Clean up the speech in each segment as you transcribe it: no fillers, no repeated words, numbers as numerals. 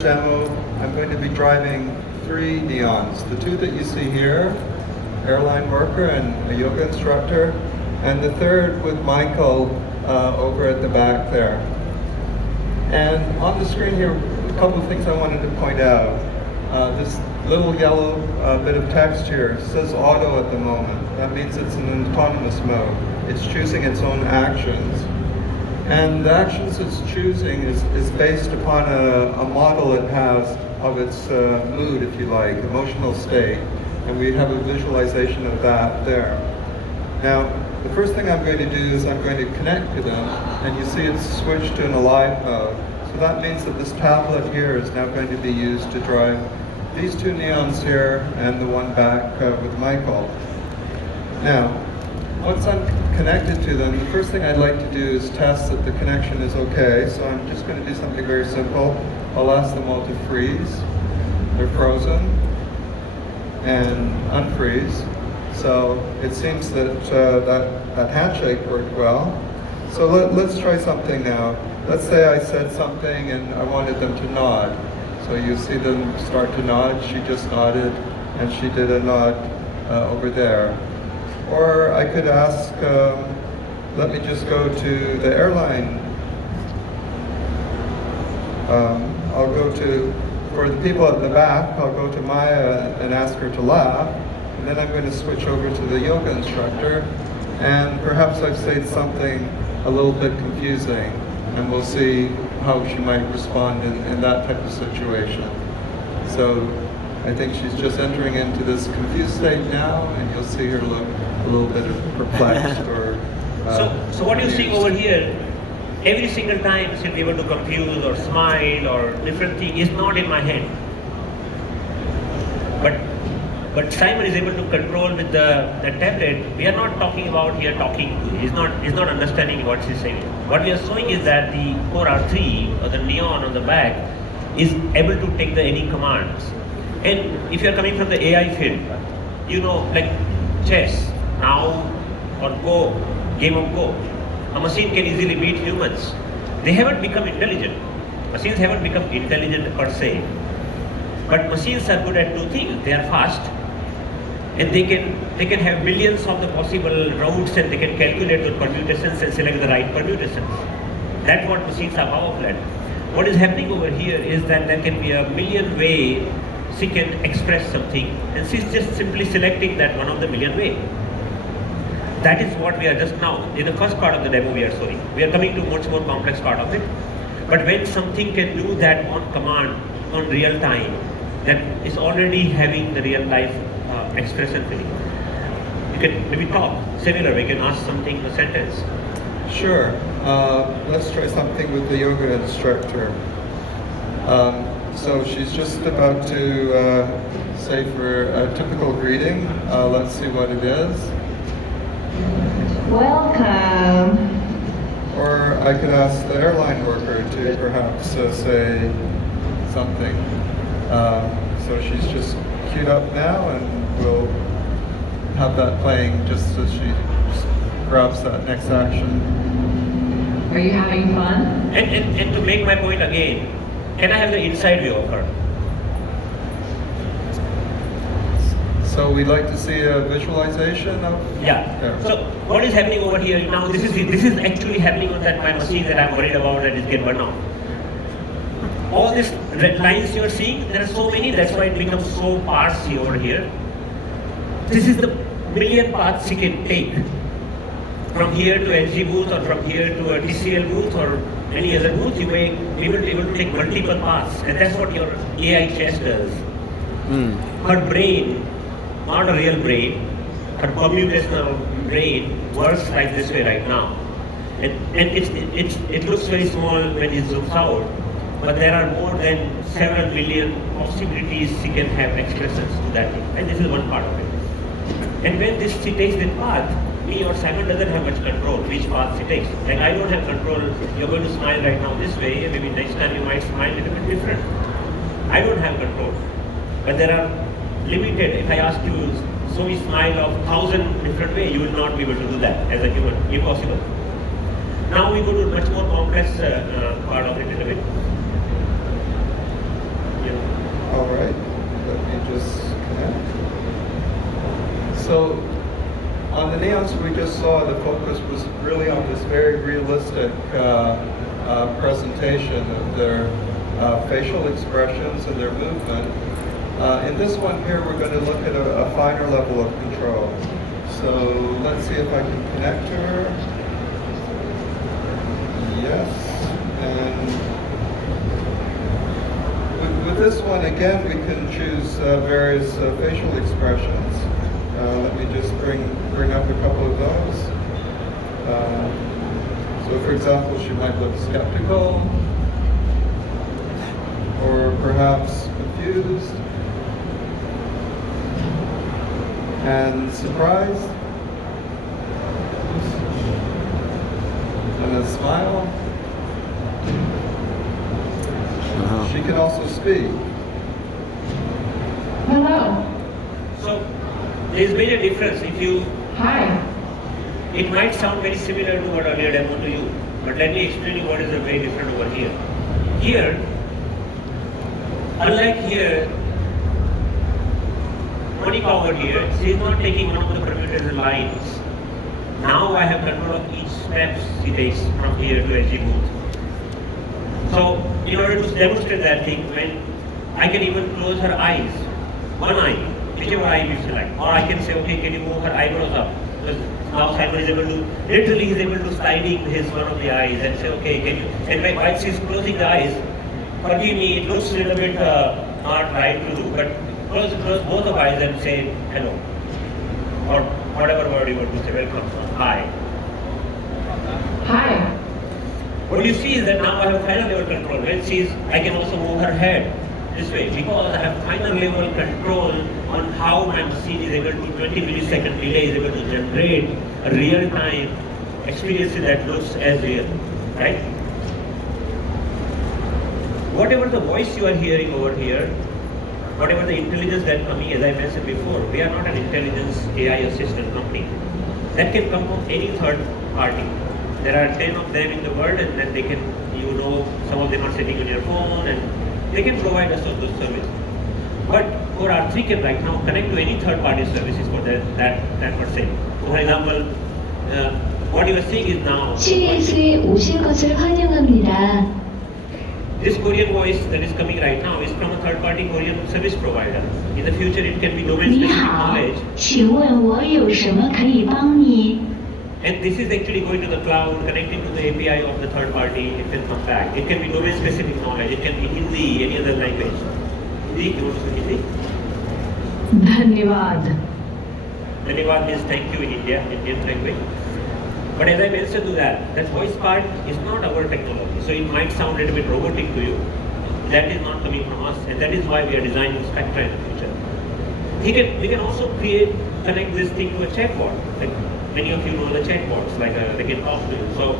Demo, I'm going to be driving 3 neons. The 2 that you see here, airline worker and a yoga instructor, and the third with Michael over at the back there. And on the screen here, a couple of things I wanted to point out. This little yellow bit of text here says auto at the moment. That means it's in an autonomous mode. It's choosing its own actions. And the actions it's choosing is based upon a model it has of its mood, if you like, emotional state. And we have a visualization of that there. Now, the first thing I'm going to do is I'm going to connect to them, and you see it's switched to an alive mode. So that means that this tablet here is now going to be used to drive these 2 neons here and the one back with Michael. Now, once I'm connected to them, the first thing I'd like to do is test that the connection is okay. So I'm just going to do something very simple. I'll ask them all to freeze. They're frozen and unfreeze. So it seems that that handshake worked well. So let's try something now. Let's say I said something and I wanted them to nod. So you see them start to nod. She just nodded and she did a nod over there. Or I could ask, let me just go to the airline. I'll go to, for the people at the back, I'll go to Maya and ask her to laugh. And then I'm going to switch over to the yoga instructor. And perhaps I've said something a little bit confusing. And we'll see how she might respond in that type of situation. So I think she's just entering into this confused state now, and you'll see her look a little bit perplexed or... So what you see over here, every single time she'll be able to confuse or smile or different thing is not in my head. But Simon is able to control with the tablet. We are not talking about here talking to. He's not understanding what she's saying. What we are showing is that the Core R3 or the neon on the back is able to take any commands. And if you are coming from the AI field, you know, like chess, now, or Go, game of Go, a machine can easily beat humans. They haven't become intelligent. Machines haven't become intelligent per se. But machines are good at 2 things. They are fast, and they can have millions of the possible routes, and they can calculate the permutations and select the right permutations. That's what machines are powerful at. What is happening over here is that there can be a million ways she can express something, and she's just simply selecting that one of the million way. That is what we are just now, in the first part of the demo we are showing. We are coming to much more complex part of it. But when something can do that on command, on real time, that is already having the real life expression feeling. You can maybe talk, similar, we can ask something, a sentence. Sure. Let's try something with the yoga instructor. So she's just about to say for a typical greeting. Let's see what it is. Welcome. Or I could ask the airline worker to perhaps say something. So she's just queued up now, and we'll have that playing just as she grabs that next action. Are you having fun? And to make my point again, can I have the inside view of her? So we'd like to see a visualization of... Yeah. So what is happening over here now? This is actually happening on that my machine that I'm worried about that it get burned out. All these red lines you are seeing, there are so many. That's why it becomes so parsy over here. This is the million paths she can take. From here to LG booth, or from here to a TCL booth, or any other booth, you may be able to take multiple paths, and that's what your AI chess does. Her brain, not a real brain, her computational brain works like this way right now. And it looks very small when it zooms out, but there are more than several million possibilities she can have expressions to that thing, and this is one part of it. And when she takes the path, me or Simon doesn't have much control which path she takes. Like I don't have control, you're going to smile right now this way, and maybe next time you might smile a little bit different. I don't have control. But there are limited, if I ask you, so we smile of 1,000 different ways, you will not be able to do that as a human, impossible. Now we go to a much more complex part of it in a bit. just connect. So on the neons we just saw, the focus was really on this very realistic presentation of their facial expressions and their movement. In this one here, we're going to look at a finer level of control. So let's see if I can connect to her. Yes. And with this one, again, we can choose various facial expressions. Let me just bring up a couple of those. So for example, she might look skeptical, or perhaps confused, and surprised, and a smile. She can also speak. Hello. So there's been a difference. If you, Hi. it might sound very similar to what earlier demo to you, but let me explain you what is very different over here. Here, unlike here, Monica over here, she is not taking one of the permutation lines. Now I have control of each step she takes from here to SG booth. So in order to demonstrate that thing, when I can even close her eyes, one eye, whichever eye you select, or I can say, okay, can you move her eyebrows up? Because now Simon is able to, literally he's able to sliding his one of the eyes and say, okay, can you, and while she's closing the eyes, forgive me, it looks a little bit not right to do, but close both of eyes and say hello, or whatever word you want to say, welcome, hi. Hi. What you see is that now I have final level control. When she's, I can also move her head this way because I have final level control on how my machine is able to 20 millisecond delay is able to generate a real time experience that looks as real, right? Whatever the voice you are hearing over here, whatever the intelligence that coming, as I mentioned before, we are not an intelligence AI assistant company. That can come from any third party. There are 10 of them in the world, and then they can, you know, some of them are sitting on your phone, and they can provide us a good service. But Core R3 can right now connect to any third party services for that per se. So for example, what you are seeing is now, CES에 오신 것을 환영합니다. this Korean voice that is coming right now is from a third party Korean service provider. In the future, it can be domain 你 specific 好， knowledge. 请问我有什么可以帮你？ And this is actually going to the cloud, connecting to the API of the third party. It can come back. It can be domain specific knowledge. It can be Hindi, any other language. Hindi, you want to say Hindi? धन्यवाद. Dhanyavad means thank you in India, Indian language. But as I mentioned to that voice part is not our technology. So it might sound a little bit robotic to you. That is not coming from us, and that is why we are designing Spectra in the future. We can also connect this thing to a chatbot. Like many of you know the chatbots, like they can talk to you. So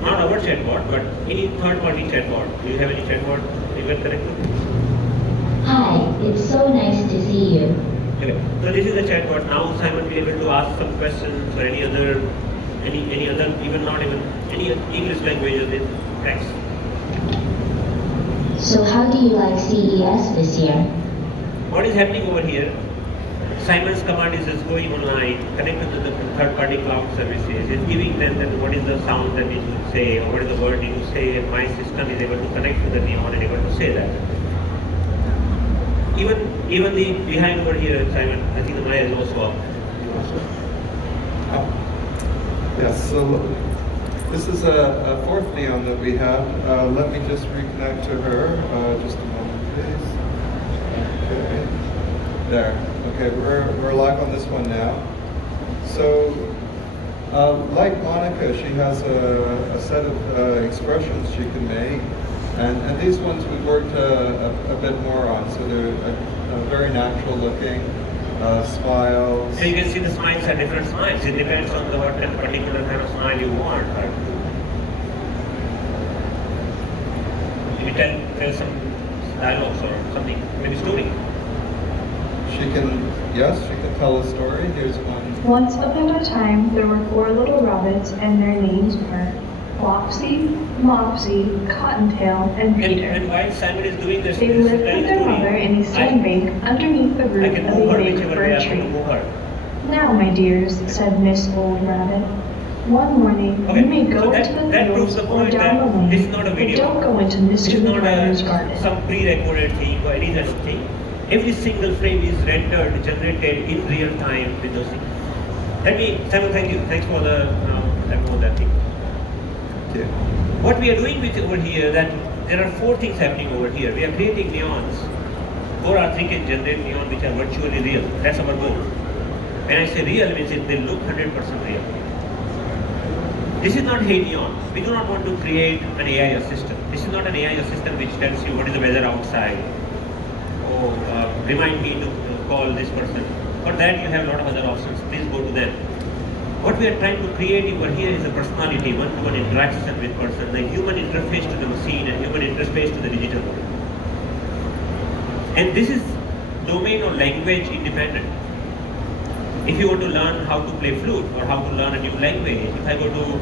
not our chatbot, but any third-party chatbot. Do you have any chatbot you can connect to? Hi, it's so nice to see you. Okay. So this is the chatbot. Now Simon will be able to ask some questions or any other, even not even any English languages in text. So how do you like CES this year? What is happening over here? Simon's command is just going online, connected to the third-party cloud services. It's giving them that what is the sound that need to say, or what is the word need to say, and my system is able to connect to the neon and able to say that. Even the behind over here, Simon, I think the Maya is also up. Yes, so this is a fourth neon that we have. Let me just reconnect to her. Just a moment, please. Okay. There. Okay, we're live on this one now. So, like Monica, she has a set of expressions she can make, and these ones we've worked a bit more on. So they're very natural looking. Smiles. So you can see the smiles are different smiles. It depends on what particular kind of smile you want. Right? You can tell some dialogues or something, maybe story. She can tell a story. Here's one. Once upon a time, there were 4 little rabbits, and their names were Flopsy, Mopsy, Cottontail, and Peter. And while Simon is doing this, They lived with their mother in a sandbank underneath the I root can of move a her big whichever fir way I want tree. to move her. Now, my dears, said Miss Old Rabbit, one morning Okay, you may go so into the that proves fields the or point down the that lane, this is not a but video. don't go into This Mr. is not Woodpecker's garden. some pre-recorded thing or any kind of thing. Every single frame is rendered, generated in real time with those things. Simon, thank you. Thanks for the that thing. Okay. What we are doing with over here, that there are 4 things happening over here. We are creating neons. Core R3 can generate neon which are virtually real. That's our goal. When I say real, means they look 100% real. This is not hey neon. We do not want to create an AI assistant. This is not an AI assistant which tells you what is the weather outside. Oh, remind me to call this person. For that you have a lot of other options. Please go to them. What we are trying to create over here is a personality, one-to-one interaction with person, the human interface to the machine and human interface to the digital world. And this is domain or language independent. If you want to learn how to play flute or how to learn a new language, if I go to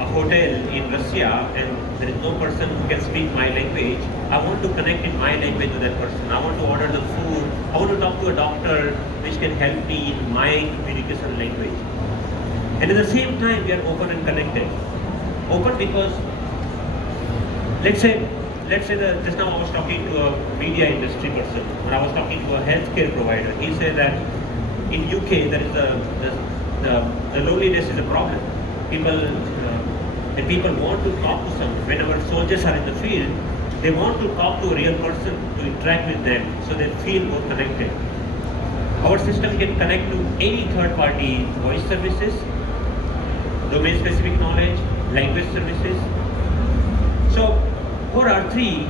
a hotel in Russia and there is no person who can speak my language, I want to connect in my language with that person. I want to order the food. I want to talk to a doctor which can help me in my communication language. And at the same time, we are open and connected. Open because, let's say that just now I was talking to a media industry person, or I was talking to a healthcare provider. He said that in UK there is the loneliness is a problem. People want to talk to someone. Whenever soldiers are in the field, they want to talk to a real person, to interact with them, so they feel more connected. Our system can connect to any third-party voice services, domain-specific knowledge, language services. So, Core R3,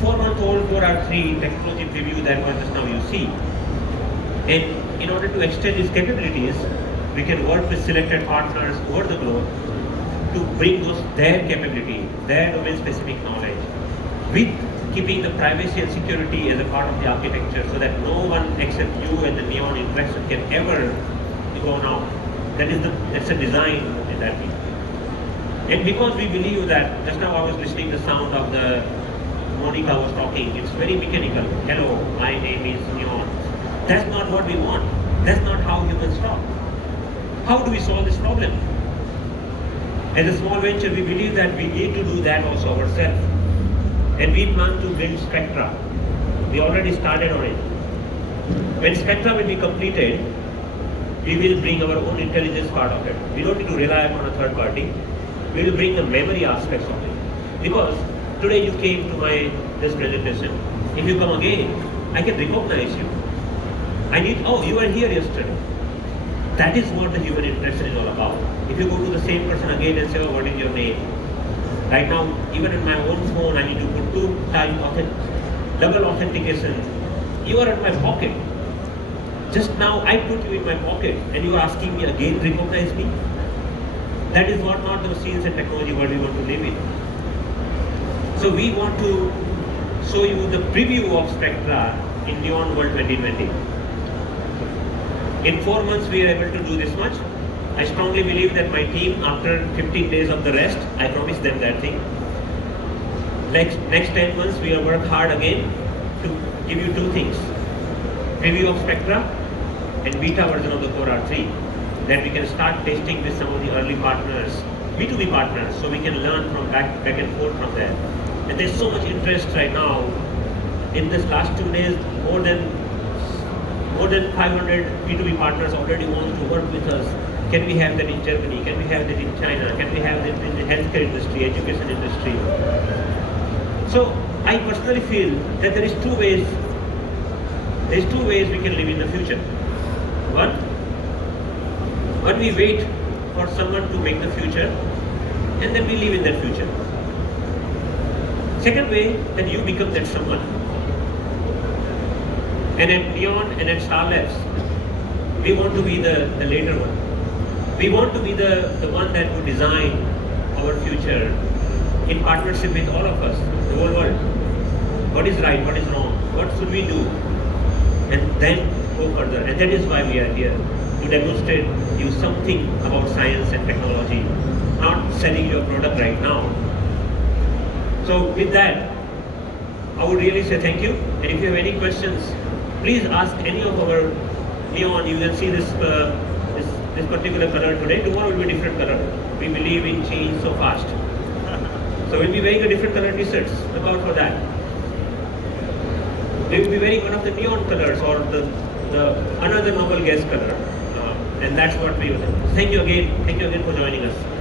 4-month-old Core R3 technology preview that was just now you see. And in order to extend its capabilities, we can work with selected partners over the globe to bring their capability, their domain-specific knowledge, with keeping the privacy and security as a part of the architecture, so that no one except you and the neon interaction can ever go now. That's a design in that way. And because we believe that, just now I was listening to the sound of the Monica was talking, it's very mechanical. Hello, my name is Neon. That's not what we want. That's not how humans talk. How do we solve this problem? As a small venture, we believe that we need to do that also ourselves. And we plan to build Spectra. We already started on it. When Spectra will be completed, we will bring our own intelligence part of it. We don't need to rely upon a third party. We will bring the memory aspects of it. Because today you came to this presentation. If you come again, I can recognize you. You were here yesterday. That is what the human interaction is all about. If you go to the same person again and say, oh, what is your name? Right now, even in my own phone, I need to put 2-time double authentication. You are in my pocket. Just now, I put you in my pocket, and you are asking me again, recognize me? That is what not the machines and technology world we want to live in. So we want to show you the preview of Spectra in Neon World 2020. In 4 months, we are able to do this much. I strongly believe that my team, after 15 days of the rest, I promised them that thing. Next 10 months, we will work hard again to give you 2 things. Preview of Spectra and beta version of the Core R3. Then we can start testing with some of the early partners, B2B partners, so we can learn from back and forth from there. And there's so much interest right now. In this last 2 days, more than 500 B2B partners already want to work with us. Can we have that in Germany? Can we have that in China? Can we have that in the healthcare industry, education industry? So I personally feel that there is two ways we can live in the future. One we wait for someone to make the future, and then we live in that future. Second way, that you become that someone. And at Neon and at Star Labs, we want to be the later one. We want to be the one that will design our future in partnership with all of us, the whole world. What is right, what is wrong, what should we do? And then go further. And that is why we are here, to demonstrate you something about science and technology not selling your product right now. So with that, I would really say thank you. And if you have any questions, please ask any of our neon. You can see this particular color today. Tomorrow will be a different color. We believe in change so fast. So we'll be wearing a different color t-shirts. Look out for that. We will be wearing one of the neon colors or the another normal gas color. And that's what we will do. Thank you again for joining us.